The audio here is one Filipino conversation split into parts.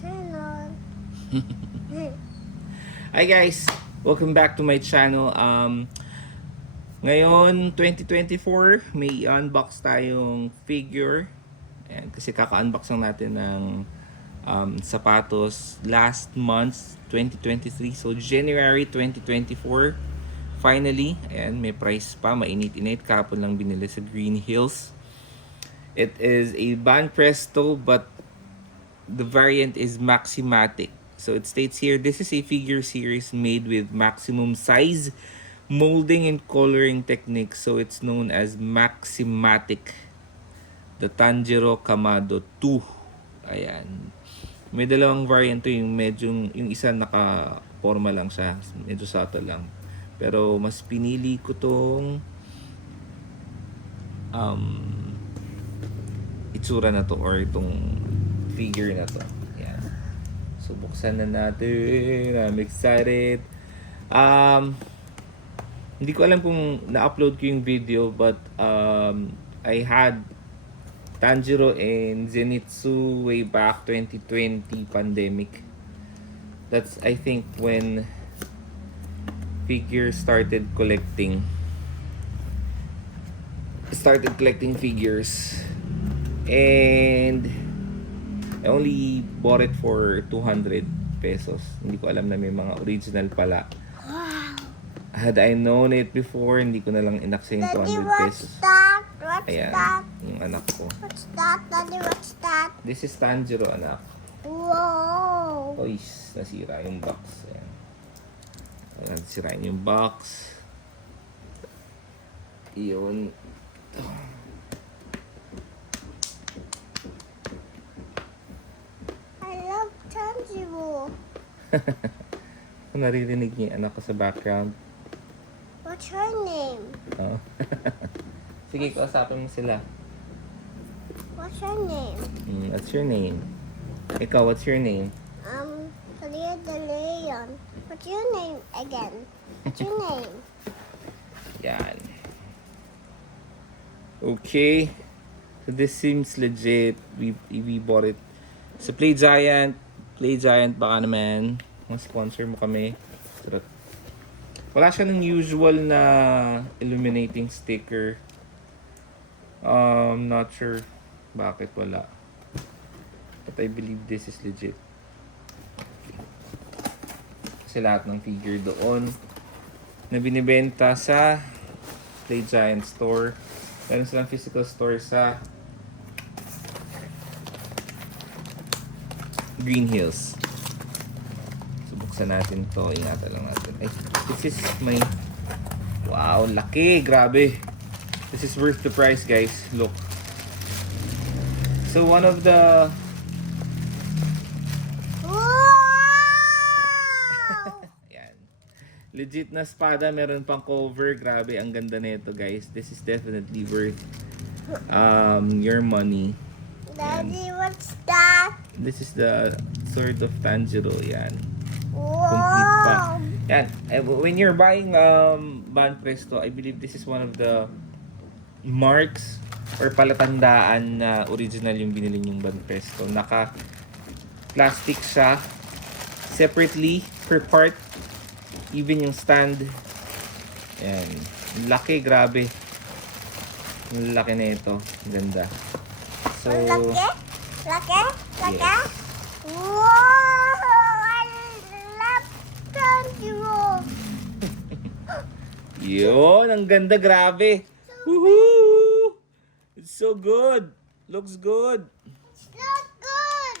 channel. Hi guys! Welcome back to my channel. Ngayon, 2024, may unbox tayong figure. Ayan, kasi kaka-unbox lang natin ng sapatos last month, 2023. So, January 2024, finally, ayan, may price pa. Mainit-init. Kahapon lang binili sa Green Hills. It is a Banpresto, but the variant is Maximatic. So it states here, this is a figure series made with maximum size, molding, and coloring techniques. So it's known as Maximatic. The Tanjiro Kamado 2. Ayan. May dalawang variant to, yung medyo, yung isa naka-forma lang siya. Medyo subtle lang. Pero mas pinili ko tong itsura na to, or itong figure na to. Yan. So, buksan na natin. I'm excited. Hindi ko alam kung na-upload ko yung video, but I had Tanjiro and Zenitsu way back 2020 pandemic. That's, I think, when figures started collecting figures. And I only bought it for 200 pesos. Hindi ko alam na may mga original pala. Wow. Had I known it before, hindi ko na lang inaksa yung 200 Daddy, what's pesos. that? What's Ayan, that? yung anak ko. What's that? Daddy, what's that? This is Tanjiro, anak. Whoa. Oy, nasira yung box. Ayan. Ayan, sirain yung box. Iyon. I love Tanjiro. Kung naririnig niyo yung anak ko sa background. What's her name? Oh. Sige, kausapin mo sila. What's her name? What's your name? Ikaw, what's your name? Talia de Leon. What's your name again? What's your name? Yan. Okay. So this seems legit. We bought it sa Play Giant. Play Giant, baka naman. Sponsor mo kami. Wala siya ng usual na illuminating sticker. Not sure bakit wala. But I believe this is legit. Kasi lahat ng figure doon na binibenta sa Play Giant store. Meron silang physical store sa Green Hills. So, buksan natin to. Ingatan lang natin. Ay, this is my... Wow, laki. Grabe. This is worth the price, guys. Look. So, one of the... Wow! Ayan. Legit na espada. Meron pang cover. Grabe, ang ganda nito, guys. This is definitely worth your money. Daddy, what's that? This is the Sword of Tanjiro. Yan. Complete pa. Wow! Yan. When you're buying Banpresto, I believe this is one of the marks or palatandaan na original yung binili yung Banpresto. Naka-plastic siya. Separately, per part. Even yung stand. Yan. Laki, grabe. Laki na ito. Ganda. So, Laki? Laki? Laki? yes. Wow! I love Tanjiro. Yun, ang ganda, grabe. Woohoo! It's so good. Looks good. It's not good.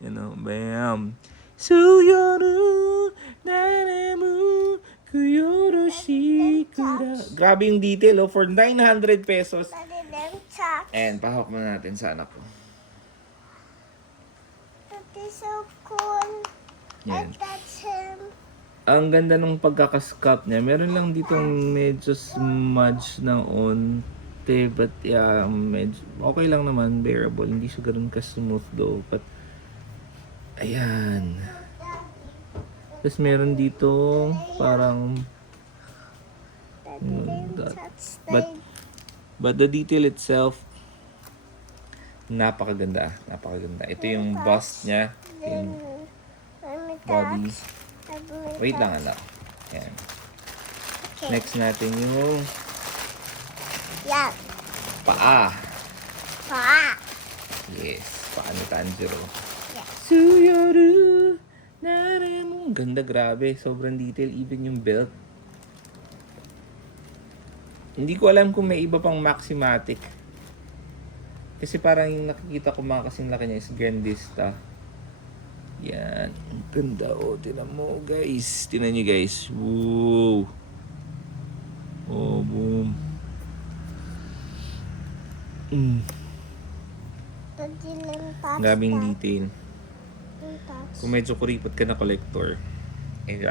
You know, bam. Suyoru naremu kuyoro shikura. Grabe yung detail, oh, for 900 pesos. Daddy, them touch. And pahawak mo natin sa anak ko. That's so cool. I Yan. touch him. Ang ganda ng pagkakascalp niya. Meron lang ditong medyo smudge na onte. But yeah, medyo okay lang naman. Bearable. Hindi siya ganun ka-smooth though. But, ayan. Tapos meron dito parang Daddy, them that. touch. But the detail itself, Napakaganda. Napakaganda. Ito yung bust niya. Ito yung Let me body. touch. Let me Wait lang, touch. anak. Yan. Okay. Next natin yung Yan. paa. Pa. Yes. Paa ni Tanjiro. Yes. Suyoru naremo. Ganda, grabe. Sobrang detail. Even yung belt. Hindi ko alam kung may iba pang Maximatic. Kasi parang yung nakikita ko mga kasing laki niya is Grandista. Yan. Ang ganda. O, tinan mo guys. Tinan nyo guys. Woo. Oh, boom. Grabing detail. Kung medyo kuripot ka na collector, and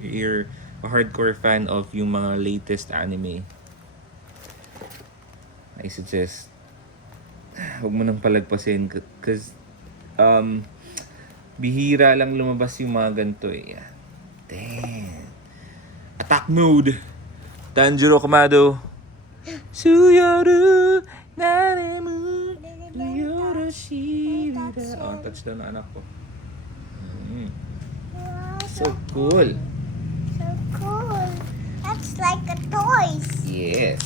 you're a hardcore fan of yung mga latest anime, I suggest huwag mo nang palagpasin because bihira lang lumabas yung mga ganito eh. Damn. Attack mode. Tanjiro Kamado. Suyoru naremu Suyoru shirida. Oh, touchdown na anak ko. So cool. So cool. That's like a toys. Yes.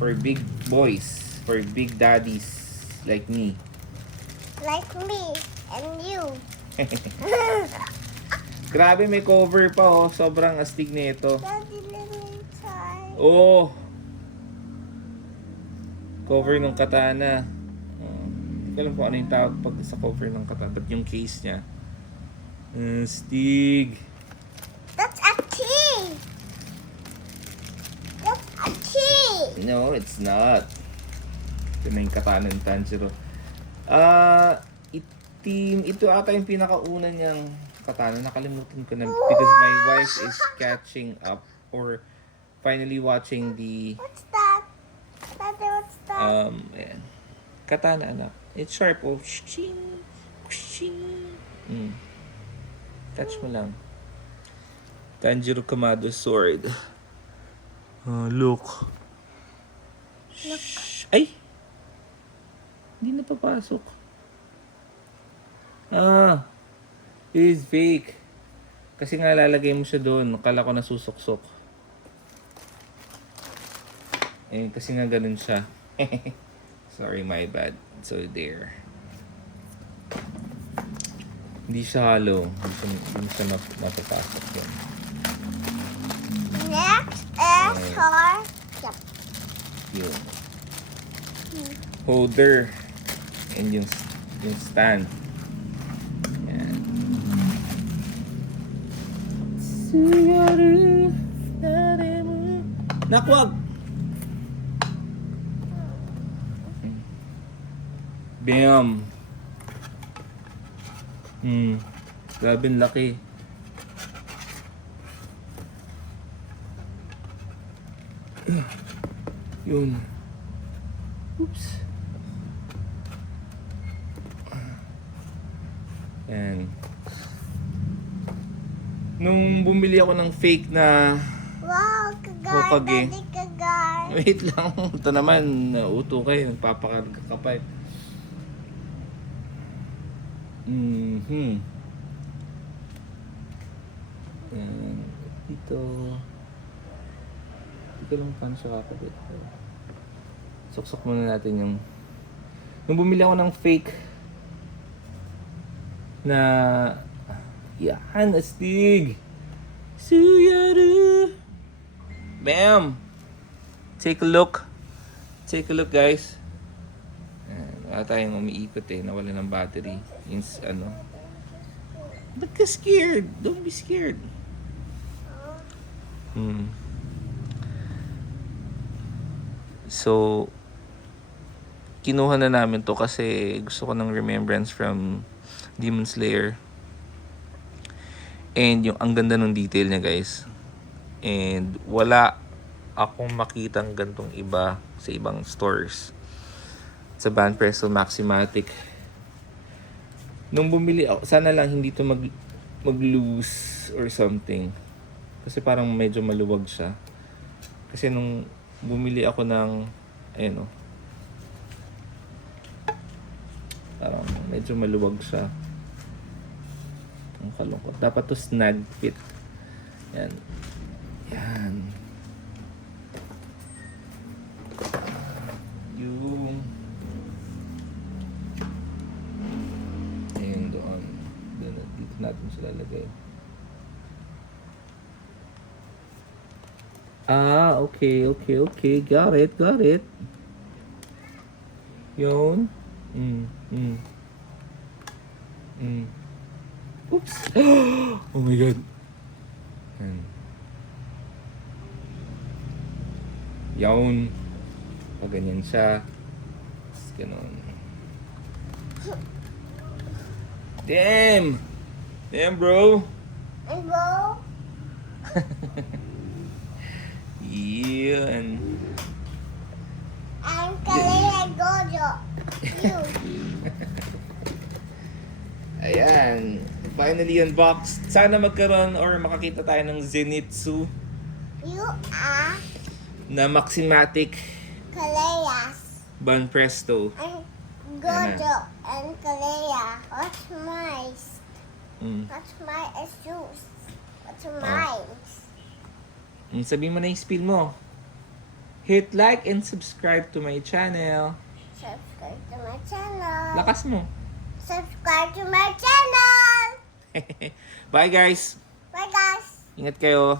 For big boys. For big daddies like me. Like me and you. Grabe, may cover pa oh. Sobrang astig na ito. Daddy, let me try. Oh. Cover ng katana. Hindi ko alam kung ano yung tawag pag sa cover ng katana. But yung case niya. Astig. That's a key. That's a key. No, it's not. Ito na yung katana ng Tanjiro. Ito ata yung pinakauna niyang katana. Nakalimutan ko na because my wife is catching up or finally watching the What's that? Daddy, what's that? ayan. Katana, anak. It's sharp. Oh, shing, shing. Touch mo lang. Tanjiro Kamado sword. Look. Shh. Ay! Hindi na papasok. It is fake. Kasi nga lalagay mo siya doon. Akala ko nasusuksok. Eh, kasi nga ganun siya. Sorry, my bad. So, there. Hindi siya hollow. Hindi siya mapapasok yun. Next is her. Yep. Yun. Holder. And yung stand. Yan. Nakwag! Bam! Grabe ang laki. Yun. Oops. Yan. Nung bumili ako ng fake na Wow, kagay. Hokage. Daddy, kagay. wait lang, ito naman uto kayo, nagpapakarga ka pa. Ito. Ito lang paano siya kakabit. Suksok muna natin yung nung bumili ako ng fake na yan, astig. Suyaru. Bam! Take a look. Take a look, guys. Wala tayong umiikot eh. Nawala ng battery. Yung ano. Ba't ka scared? Don't be scared. So, kinuha na namin to kasi gusto ko ng remembrance from Demon Slayer. And yung ang ganda ng detail niya, guys. And wala akong makitang gantong iba sa ibang stores. Sa Banpresto, Maximatic. Nung bumili ako, sana lang hindi to mag-loose or something. Kasi parang medyo maluwag siya. Kasi nung bumili ako ng, ayun o. medyo maluwag siya. Ang kalungkot. Dapat to snag fit. Yan. Yan. Yung... Ayun doon. Dito natin sila lagay. Ah, okay. Got it. Yun. Oops. Oh my God. Yun. Pag ganyan siya. Ganon. Damn, bro. And go. Yan. And Kalea Gojo. You. Ayan. Finally unboxed. Sana magkaroon or makakita tayo ng Zenitsu You are na Maximatic Kaleas. Banpresto. And Gojo and Kalea. What's mine? What's my shoes? What's mine? Sabihin mo na yung spiel mo. Hit like and subscribe to my channel. Subscribe to my channel. Lakas mo. Subscribe to my channel. Bye guys. Bye guys. Ingat kayo.